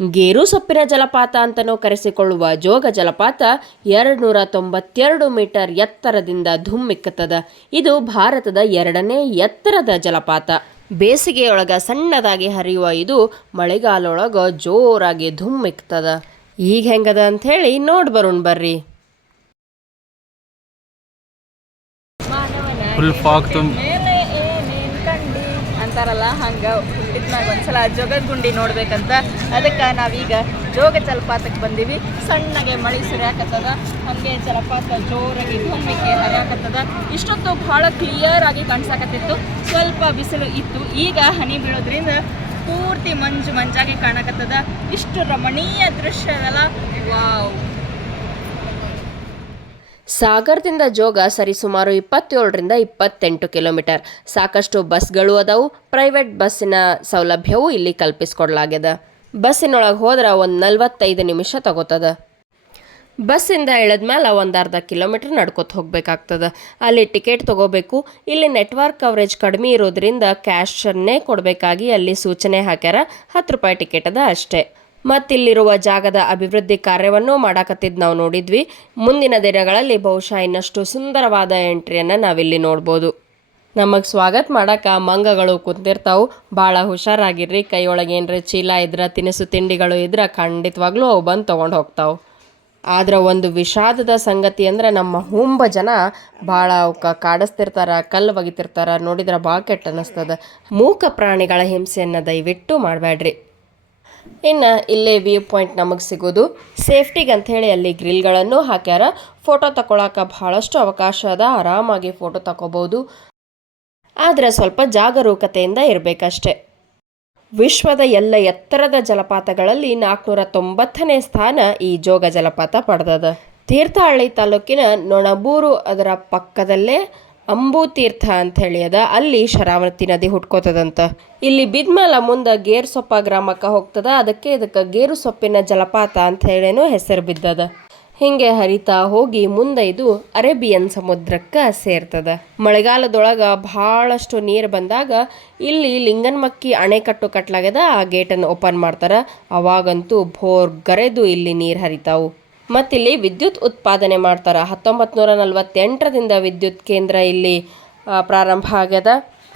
ಗೇರು ಸೊಪ್ಪಿನ ಜಲಪಾತ ಅಂತಲೂ ಕರೆಸಿಕೊಳ್ಳುವ ಜೋಗ ಜಲಪಾತ 292 ಮೀಟರ್ ಎತ್ತರದಿಂದ ಧುಮ್ಮಿಕ್ಕುತ್ತದೆ. ಇದು ಭಾರತದ 2ನೇ ಎತ್ತರದ ಜಲಪಾತ. ಬೇಸಿಗೆಯೊಳಗ ಸಣ್ಣದಾಗಿ ಹರಿಯುವ ಇದು ಮಳೆಗಾಲೊಳಗ ಜೋರಾಗಿ ಧುಮ್ಮಿಕ್ತದ. ಈಗ ಹೆಂಗದ ಅಂತ ಹೇಳಿ ನೋಡ್ಬರೋಣ ಬರ್ರಿ. ಅಂತಾರಲ್ಲ ಹಂಗೆ ಹುಟ್ಟಿದ್ಮ್ಯಾಗ ಒಂದ್ಸಲ ಜೋಗದ ಗುಂಡಿ ನೋಡ್ಬೇಕಂತ ಅದಕ್ಕೆ ನಾವೀಗ ಜೋಗ ಜಲಪಾತಕ್ಕೆ ಬಂದೀವಿ. ಸಣ್ಣಗೆ ಮಳೆ ಸುರಿಯಾಕತ್ತದ, ಹಾಗೆ ಜಲಪಾತ ಜೋರಾಗಿ ಧುಮ್ಮಿಕ್ಕೆ ಹರಿಯಾಕತ್ತದ. ಇಷ್ಟೊತ್ತು ಭಾಳ ಕ್ಲಿಯರ್ ಆಗಿ ಕಾಣಿಸಾಕತ್ತಿತ್ತು, ಸ್ವಲ್ಪ ಬಿಸಿಲು ಇತ್ತು. ಈಗ ಹನಿ ಬೀಳೋದ್ರಿಂದ ಪೂರ್ತಿ ಮಂಜಾಗಿ ಕಾಣಕತ್ತದ. ಇಷ್ಟು ರಮಣೀಯ ದೃಶ್ಯ ಅದಲ್ಲ, ವಾವ್. ಸಾಗರದಿಂದ ಜೋಗ ಸರಿಸುಮಾರು 27ರಿಂದ 28 ಕಿಲೋಮೀಟರ್. ಸಾಕಷ್ಟು ಬಸ್ಗಳು ಅದಾವು. ಪ್ರೈವೇಟ್ ಬಸ್ಸಿನ ಸೌಲಭ್ಯವೂ ಇಲ್ಲಿ ಕಲ್ಪಿಸ್ಕೊಡ್ಲಾಗ್ಯದ. ಬಸ್ಸಿನೊಳಗೆ ಹೋದ್ರೆ ಒಂದು 45 ನಿಮಿಷ ತಗೋತದ. ಬಸ್ಸಿಂದ ಇಳಿದ್ಮೇಲೆ ಒಂದು ಅರ್ಧ ಕಿಲೋಮೀಟರ್ ನಡ್ಕೊತ ಹೋಗ್ಬೇಕಾಗ್ತದೆ. ಅಲ್ಲಿ ಟಿಕೆಟ್ ತಗೋಬೇಕು. ಇಲ್ಲಿ ನೆಟ್ವರ್ಕ್ ಕವರೇಜ್ ಕಡಿಮೆ ಇರೋದ್ರಿಂದ ಕ್ಯಾಶನ್ನೇ ಕೊಡಬೇಕಾಗಿ ಅಲ್ಲಿ ಸೂಚನೆ ಹಾಕ್ಯಾರ. 10 ರೂಪಾಯಿ ಟಿಕೆಟ್ ಅದ ಅಷ್ಟೇ. ಮತ್ತಿಲ್ಲಿರುವ ಜಾಗದ ಅಭಿವೃದ್ಧಿ ಕಾರ್ಯವನ್ನು ಮಾಡಾಕತ್ತಿದ್ದು ನಾವು ನೋಡಿದ್ವಿ. ಮುಂದಿನ ದಿನಗಳಲ್ಲಿ ಬಹುಶಃ ಇನ್ನಷ್ಟು ಸುಂದರವಾದ ಎಂಟ್ರಿಯನ್ನು ನಾವಿಲ್ಲಿ ನೋಡ್ಬೋದು. ನಮಗೆ ಸ್ವಾಗತ ಮಾಡಕ್ಕೆ ಮಂಗಗಳು ಕುಂತಿರ್ತಾವೆ. ಭಾಳ ಹುಷಾರಾಗಿರ್ರಿ. ಕೈಯೊಳಗೆ ಏನರ ಚೀಲ ಇದ್ರೆ, ತಿನಿಸು ತಿಂಡಿಗಳು ಇದ್ರೆ ಖಂಡಿತವಾಗ್ಲೂ ಅವು ಬಂದು ತೊಗೊಂಡು ಹೋಗ್ತಾವೆ. ಆದ್ರೆ ಒಂದು ವಿಷಾದದ ಸಂಗತಿ ಅಂದರೆ ನಮ್ಮ ಹುಂಬ ಜನ ಭಾಳ ಅವಕ್ಕೆ ಕಾಡಿಸ್ತಿರ್ತಾರೆ, ಕಲ್ಲು ಒಗಿತಿರ್ತಾರೆ. ನೋಡಿದ್ರೆ ಭಾಳ ಕೆಟ್ಟ ಅನ್ನಿಸ್ತದೆ. ಮೂಕ ಪ್ರಾಣಿಗಳ ಹಿಂಸೆಯನ್ನು ದಯವಿಟ್ಟು ಮಾಡಬೇಡ್ರಿ. ಇನ್ನು ಇಲ್ಲೇ ವ್ಯೂ ಪಾಯಿಂಟ್ ನಮಗೆ ಸಿಗೋದು. ಸೇಫ್ಟಿಗೆ ಅಂಥೇಳಿ ಅಲ್ಲಿ ಗ್ರಿಲ್ಗಳನ್ನು ಹಾಕ್ಯಾರ. ಫೋಟೋ ತಗೊಳಕ್ಕೆ ಭಾಳಷ್ಟು ಅವಕಾಶ ಅದ. ಆರಾಮಾಗಿ ಫೋಟೋ ತಗೋಬೋದು. ಆದರೆ ಸ್ವಲ್ಪ ಜಾಗರೂಕತೆಯಿಂದ ಇರಬೇಕಷ್ಟೆ. ವಿಶ್ವದ ಎಲ್ಲ ಎತ್ತರದ ಜಲಪಾತಗಳಲ್ಲಿ 490ನೇ ಸ್ಥಾನ ಈ ಜೋಗ ಜಲಪಾತ ಪಡೆದದ. ತೀರ್ಥಹಳ್ಳಿ ತಾಲೂಕಿನ ನೊಣಬೂರು ಅದರ ಪಕ್ಕದಲ್ಲೇ ಅಂಬುತೀರ್ಥ ಅಂತ ಹೇಳಿ ಅದ. ಅಲ್ಲಿ ಶರಾವತಿ ನದಿ ಹುಟ್ಕೋತದಂತ. ಇಲ್ಲಿ ಬಿದ್ಮೇಲೆ ಮುಂದೆ ಗೇರು ಸೊಪ್ಪ ಗ್ರಾಮಕ್ಕೆ ಹೋಗ್ತದ. ಇದಕ್ಕೆ ಗೇರು ಸೊಪ್ಪಿನ ಜಲಪಾತ ಅಂತ ಹೇಳೇನು ಹೆಸರು ಬಿದ್ದದ. ಹಿಂಗೆ ಹರಿತಾ ಹೋಗಿ ಮುಂದೆ ಇದು ಅರೇಬಿಯನ್ ಸಮುದ್ರಕ್ಕೆ ಸೇರ್ತದ. ಮಳೆಗಾಲದೊಳಗೆ ಭಾಳಷ್ಟು ನೀರು ಬಂದಾಗ ಇಲ್ಲಿ ಲಿಂಗನಮಕ್ಕಿ ಅಣೆಕಟ್ಟು ಕಟ್ಟಲಾಗ್ಯದ. ಆ ಗೇಟನ್ನು ಓಪನ್ ಮಾಡ್ತಾರೆ. ಅವಾಗಂತೂ ಭೋರ್ಗರೆದು ಇಲ್ಲಿ ನೀರು ಹರಿತಾವು. ಮತ್ತಿಲ್ಲಿ ವಿದ್ಯುತ್ ಉತ್ಪಾದನೆ ಮಾಡ್ತಾರೆ. 1948ರಿಂದ ವಿದ್ಯುತ್ ಕೇಂದ್ರ ಇಲ್ಲಿ ಪ್ರಾರಂಭ ಆಗ್ಯದ.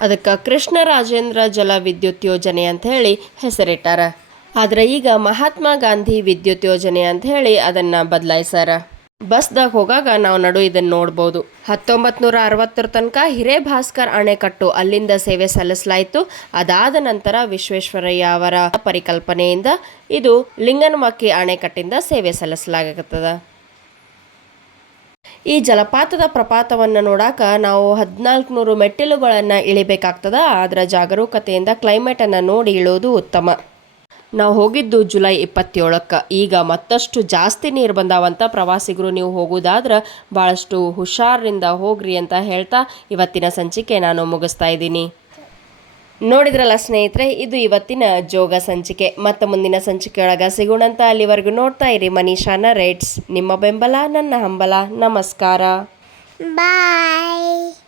ಅದಕ್ಕೆ ಕೃಷ್ಣರಾಜೇಂದ್ರ ಜಲ ವಿದ್ಯುತ್ ಯೋಜನೆ ಅಂತ ಹೇಳಿ ಹೆಸರಿಟ್ಟಾರ. ಆದರೆ ಈಗ ಮಹಾತ್ಮ ಗಾಂಧಿ ವಿದ್ಯುತ್ ಯೋಜನೆ ಅಂತ ಹೇಳಿ ಅದನ್ನು ಬದಲಾಯಿಸ್ಯಾರ. ಬಸ್ದಾಗ ಹೋಗಾಗ ನಾವು ನಡು ಇದನ್ನು ನೋಡ್ಬೋದು. 1960ರ ತನಕ ಹಿರೇಭಾಸ್ಕರ್ ಅಣೆಕಟ್ಟು ಅಲ್ಲಿಂದ ಸೇವೆ ಸಲ್ಲಿಸಲಾಯಿತು. ಅದಾದ ನಂತರ ವಿಶ್ವೇಶ್ವರಯ್ಯ ಅವರ ಪರಿಕಲ್ಪನೆಯಿಂದ ಇದು ಲಿಂಗನಮಕ್ಕಿ ಅಣೆಕಟ್ಟಿಂದ ಸೇವೆ ಸಲ್ಲಿಸಲಾಗುತ್ತದೆ. ಈ ಜಲಪಾತದ ಪ್ರಪಾತವನ್ನು ನೋಡಾಕ ನಾವು 1400 ಮೆಟ್ಟಿಲುಗಳನ್ನು ಇಳಿಬೇಕಾಗ್ತದ. ಆದ್ರೆ ಜಾಗರೂಕತೆಯಿಂದ ಕ್ಲೈಮೇಟನ್ನು ನೋಡಿ ಇಳೋದು ಉತ್ತಮ. ನಾವು ಹೋಗಿದ್ದು ಜುಲೈ 27ಕ್ಕೆ. ಈಗ ಮತ್ತಷ್ಟು ಜಾಸ್ತಿ ನೀರು ಬಂದಾವಂತ. ಪ್ರವಾಸಿಗರು ನೀವು ಹೋಗೋದಾದ್ರೆ ಭಾಳಷ್ಟು ಹುಷಾರಿಂದ ಹೋಗ್ರಿ ಅಂತ ಹೇಳ್ತಾ ಇವತ್ತಿನ ಸಂಚಿಕೆ ನಾನು ಮುಗಿಸ್ತಾ ಇದ್ದೀನಿ. ನೋಡಿದ್ರಲ್ಲ ಸ್ನೇಹಿತರೆ, ಇದು ಇವತ್ತಿನ ಜೋಗ ಸಂಚಿಕೆ. ಮತ್ತು ಮುಂದಿನ ಸಂಚಿಕೆಯೊಳಗೆ ಸಿಗೋಣಂತ. ಅಲ್ಲಿವರೆಗೂ ನೋಡ್ತಾ ಇರಿ ಮನೀಷಾ ನರೇಟ್ಸ್. ನಿಮ್ಮ ಬೆಂಬಲ ನನ್ನ ಹಂಬಲ. ನಮಸ್ಕಾರ. ಬಾಯ್.